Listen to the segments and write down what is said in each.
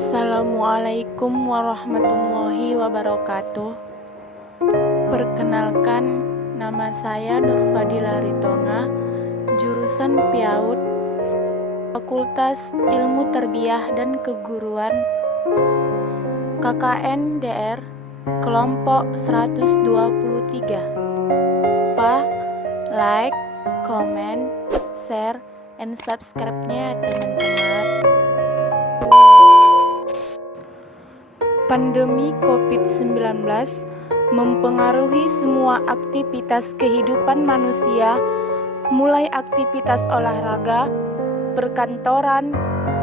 Assalamualaikum warahmatullahi wabarakatuh. Perkenalkan, nama saya Nurfadila Ritonga, jurusan PIAUD, Fakultas Ilmu Tarbiyah dan Keguruan, KKN DR, kelompok 123. Lupa like, comment, share, and subscribe-nya teman-teman. Pandemi COVID-19 mempengaruhi semua aktivitas kehidupan manusia, mulai aktivitas olahraga, perkantoran,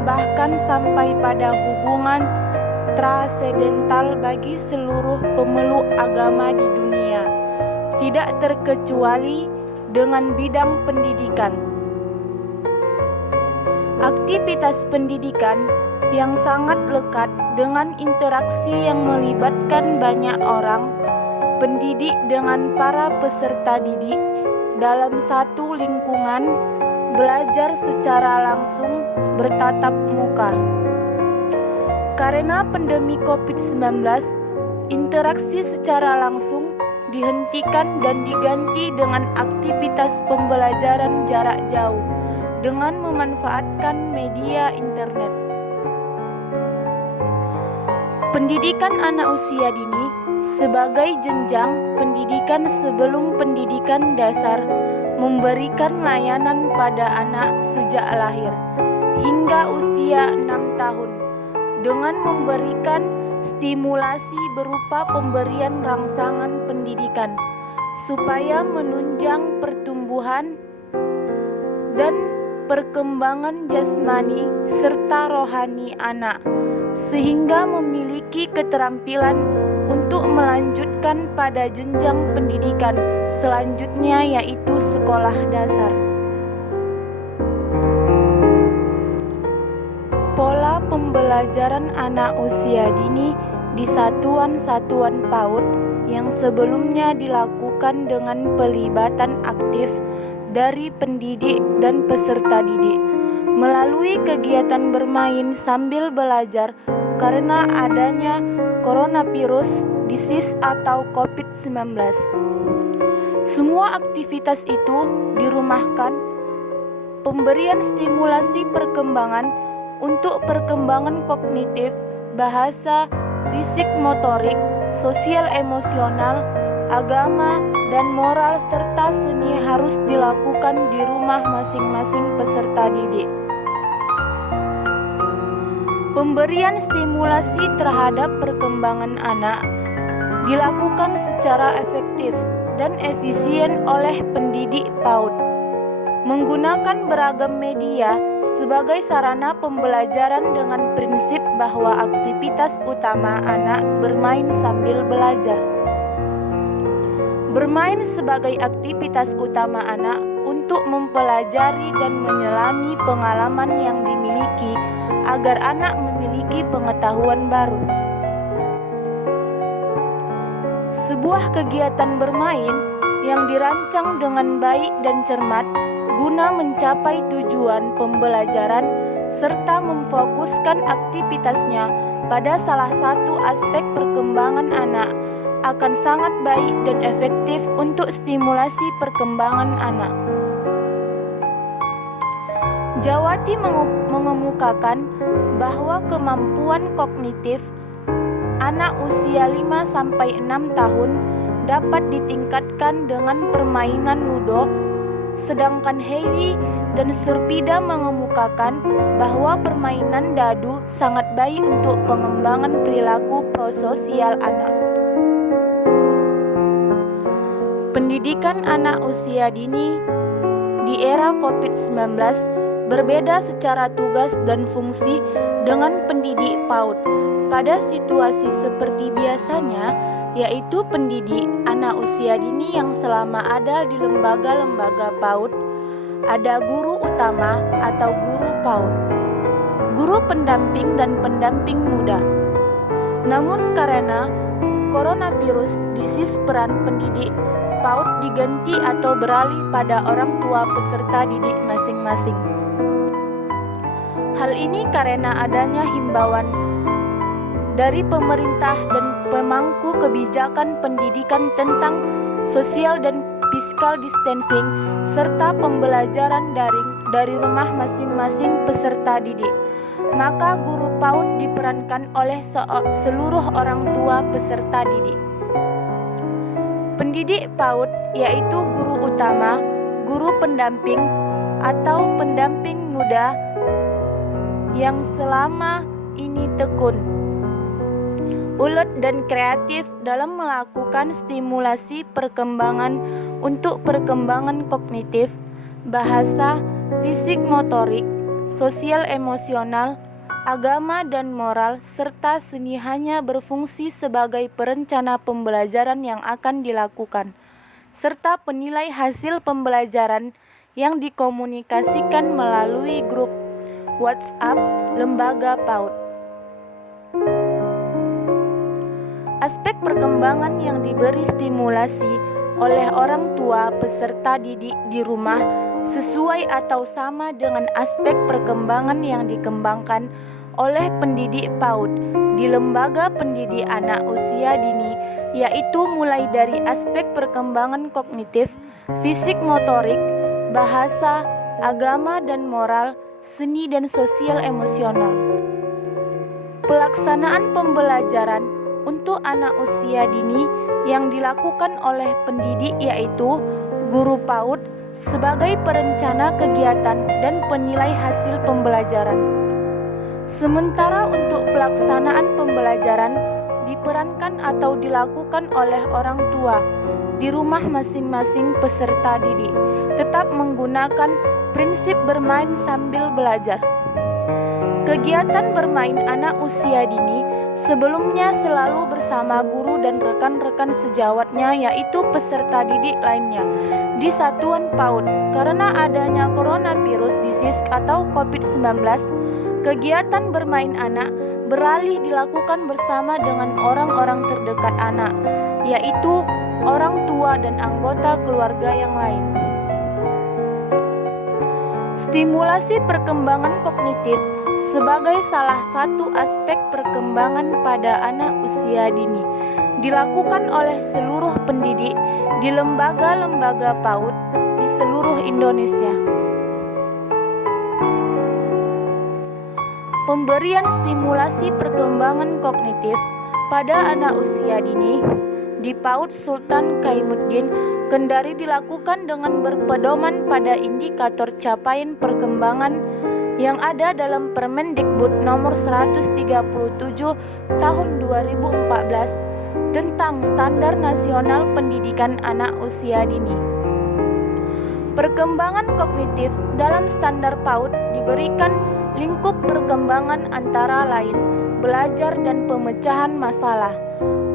bahkan sampai pada hubungan transendental bagi seluruh pemeluk agama di dunia, tidak terkecuali dengan bidang pendidikan. Aktivitas pendidikan yang sangat lekat dengan interaksi yang melibatkan banyak orang, pendidik dengan para peserta didik dalam satu lingkungan, belajar secara langsung bertatap muka. Karena pandemi COVID-19, interaksi secara langsung dihentikan dan diganti dengan aktivitas pembelajaran jarak jauh dengan memanfaatkan media internet. Pendidikan anak usia dini sebagai jenjang pendidikan sebelum pendidikan dasar memberikan layanan pada anak sejak lahir hingga usia 6 tahun dengan memberikan stimulasi berupa pemberian rangsangan pendidikan supaya menunjang pertumbuhan dan perkembangan jasmani serta rohani anak, sehingga memiliki keterampilan untuk melanjutkan pada jenjang pendidikan selanjutnya, yaitu sekolah dasar. Pola pembelajaran anak usia dini di satuan-satuan PAUD yang sebelumnya dilakukan dengan pelibatan aktif dari pendidik dan peserta didik melalui kegiatan bermain sambil belajar karena adanya coronavirus disease atau COVID-19. Semua aktivitas itu dirumahkan, pemberian stimulasi perkembangan untuk perkembangan kognitif, bahasa, fisik motorik, sosial emosional, agama, dan moral serta seni harus dilakukan di rumah masing-masing peserta didik. Pemberian stimulasi terhadap perkembangan anak dilakukan secara efektif dan efisien oleh pendidik PAUD, menggunakan beragam media sebagai sarana pembelajaran dengan prinsip bahwa aktivitas utama anak bermain sambil belajar. Bermain sebagai aktivitas utama anak untuk mempelajari dan menyelami pengalaman yang dimiliki agar anak memiliki pengetahuan baru. Sebuah kegiatan bermain yang dirancang dengan baik dan cermat guna mencapai tujuan pembelajaran serta memfokuskan aktivitasnya pada salah satu aspek perkembangan anak akan sangat baik dan efektif untuk stimulasi perkembangan anak. Jawati mengemukakan bahwa kemampuan kognitif anak usia 5-6 tahun dapat ditingkatkan dengan permainan ludo, sedangkan Hewi dan Surpida mengemukakan bahwa permainan dadu sangat baik untuk pengembangan perilaku prososial anak. Pendidikan anak usia dini di era COVID-19 berbeda secara tugas dan fungsi dengan pendidik PAUD pada situasi seperti biasanya, yaitu pendidik anak usia dini yang selama ada di lembaga-lembaga PAUD ada guru utama atau guru PAUD, guru pendamping dan pendamping muda. Namun karena coronavirus disease, peran pendidik PAUD diganti atau beralih pada orang tua peserta didik masing-masing. Hal ini karena adanya himbauan dari pemerintah dan pemangku kebijakan pendidikan tentang social dan physical distancing serta pembelajaran daring dari rumah masing-masing peserta didik, maka guru PAUD diperankan oleh seluruh orang tua peserta didik. Pendidik PAUD yaitu guru utama, guru pendamping, atau pendamping muda yang selama ini tekun, ulet dan kreatif dalam melakukan stimulasi perkembangan untuk perkembangan kognitif, bahasa, fisik motorik, sosial emosional, agama dan moral, serta seni hanya berfungsi sebagai perencana pembelajaran yang akan dilakukan, serta penilai hasil pembelajaran yang dikomunikasikan melalui grup WhatsApp lembaga PAUD. Aspek perkembangan yang diberi stimulasi oleh orang tua peserta didik di rumah sesuai atau sama dengan aspek perkembangan yang dikembangkan oleh pendidik PAUD di lembaga pendidik anak usia dini, yaitu mulai dari aspek perkembangan kognitif, fisik motorik, bahasa, agama dan moral, seni dan sosial emosional. Pelaksanaan pembelajaran untuk anak usia dini yang dilakukan oleh pendidik yaitu guru PAUD sebagai perencana kegiatan dan penilai hasil pembelajaran. Sementara untuk pelaksanaan pembelajaran diperankan atau dilakukan oleh orang tua di rumah masing-masing peserta didik, tetap menggunakan prinsip bermain sambil belajar. Kegiatan bermain anak usia dini sebelumnya selalu bersama guru dan rekan-rekan sejawatnya yaitu peserta didik lainnya di satuan PAUD. Karena adanya coronavirus disease atau COVID-19, kegiatan bermain anak beralih dilakukan bersama dengan orang-orang terdekat anak, yaitu orang tua dan anggota keluarga yang lain. Stimulasi perkembangan kognitif sebagai salah satu aspek perkembangan pada anak usia dini dilakukan oleh seluruh pendidik di lembaga-lembaga PAUD di seluruh Indonesia. Pemberian stimulasi perkembangan kognitif pada anak usia dini di PAUD Sultan Kaimuddin Kendari dilakukan dengan berpedoman pada indikator capaian perkembangan yang ada dalam Permendikbud nomor 137 tahun 2014 tentang Standar Nasional Pendidikan Anak Usia Dini. Perkembangan kognitif dalam standar PAUD diberikan lingkup perkembangan antara lain belajar dan pemecahan masalah,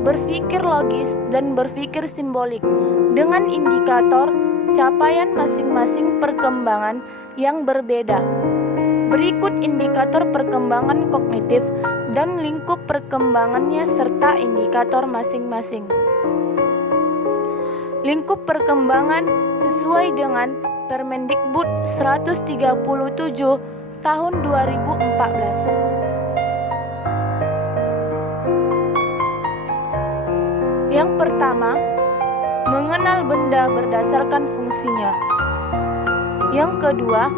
berpikir logis dan berpikir simbolik dengan indikator capaian masing-masing perkembangan yang berbeda. Berikut indikator perkembangan kognitif dan lingkup perkembangannya serta indikator masing-masing. Lingkup perkembangan sesuai dengan Permendikbud 137 tahun 2014. Yang pertama, mengenal benda berdasarkan fungsinya. Yang kedua,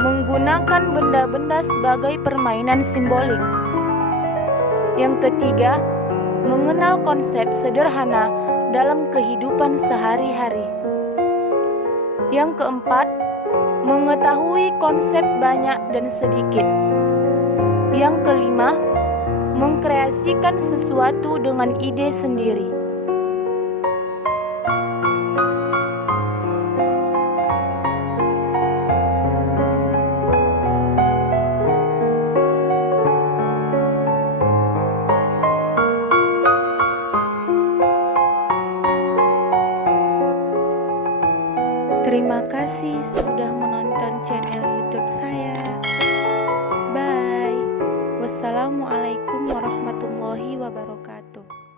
menggunakan benda-benda sebagai permainan simbolik. Yang ketiga, mengenal konsep sederhana dalam kehidupan sehari-hari. Yang keempat, mengetahui konsep banyak dan sedikit. Yang kelima, mengkreasikan sesuatu dengan ide sendiri. Terima kasih sudah menonton channel YouTube saya. Bye. Wassalamualaikum warahmatullahi wabarakatuh.